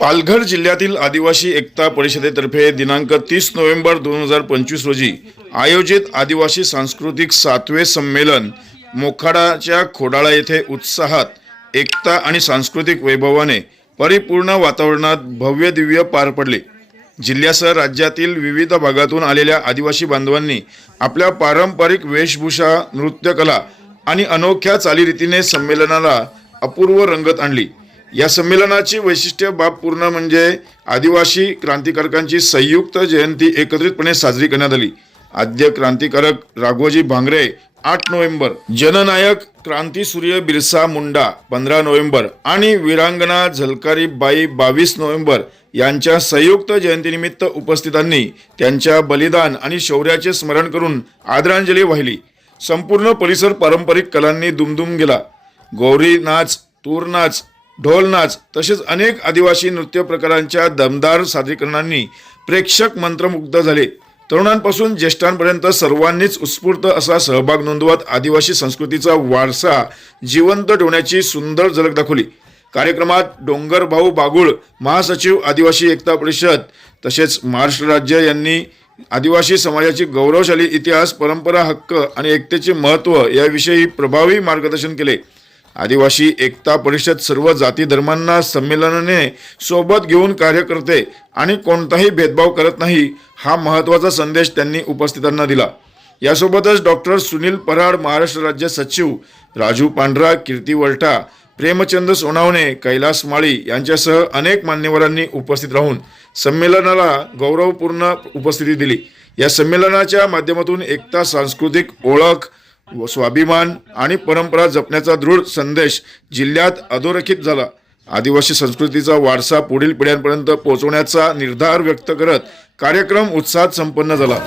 पालघर जिल्ह्यातील आदिवासी एकता परिषदेतर्फे दिनांक 30 नोव्हेंबर 2025 रोजी आयोजित आदिवासी सांस्कृतिक 7वे संमेलन मोखाडाच्या खोडाळा येथे उत्साहात एकता आणि सांस्कृतिक वैभवाने परिपूर्ण वातावरणात भव्य दिव्य पार पडले। जिल्ह्यासह राज्यातील विविध भागातून आलेल्या आदिवासी बांधवांनी आपल्या पारंपरिक वेशभूषा, नृत्यकला आणि अनोख्या चालीरीतीने संमेलनाला अपूर्व रंगत आणली। या संमेलनाची वैशिष्ट्य बाबपूर्ण म्हणजे आदिवासी क्रांतिकारकांची संयुक्त जयंती एकत्रितपणे साजरी करण्यात आली। आद्य क्रांतिकारक राघोजी भांगरे 8 नोव्हेंबर, जननायक क्रांतीसूर्य बिरसा मुंडा 15 नोव्हेंबर आणि वीरांगना झलकारी बाई 22 नोव्हेंबर यांच्या संयुक्त जयंतीनिमित्त उपस्थितांनी त्यांच्या बलिदान आणि शौर्याचे स्मरण करून आदरांजली वाहिली। संपूर्ण परिसर पारंपरिक कलांनी दुमदुम गेला। गौरी नाच, तूर नाच, ढोल नाच तसेच अनेक आदिवासी नृत्य प्रकारांच्या दमदार सादरीकरणांनी प्रेक्षक मंत्रमुग्ध झाले। तरुणांपासून ज्येष्ठांपर्यंत सर्वांनीच उत्स्फूर्त असा सहभाग नोंदवत आदिवासी संस्कृतीचा वारसा जिवंत ठेवण्याची सुंदर झलक दाखवली। कार्यक्रमात डोंगर भाऊ बागुळ, महासचिव आदिवासी एकता परिषद तसेच महाराष्ट्र राज्य यांनी आदिवासी समाजाची गौरवशाली इतिहास, परंपरा, हक्क आणि एकतेचे महत्त्व याविषयी प्रभावी मार्गदर्शन केले। आदिवासी एकता परिषद सर्व जाती धर्मांना संमेलनाने सोबत घेऊन कार्य करते आणि कोणताही भेदभाव करत नाही, हा महत्त्वाचा संदेश त्यांनी उपस्थितांना दिला। यासोबतच डॉक्टर सुनील पराड, महाराष्ट्र राज्य सचिव राजू पांढरा, कीर्ती वलठा, प्रेमचंद सोनावणे, कैलास माळी यांच्यासह अनेक मान्यवरांनी उपस्थित राहून संमेलनाला गौरवपूर्ण उपस्थिती दिली। या संमेलनाच्या माध्यमातून एकता, सांस्कृतिक ओळख, स्वाभिमान आणि परंपरा जपण्याचा दृढ संदेश जिल्ह्यात अधोरेखित झाला। आदिवासी संस्कृतीचा वारसा पुढील पिढ्यांपर्यंत पोहोचवण्याचा निर्धार व्यक्त करत कार्यक्रम उत्साहात संपन्न झाला।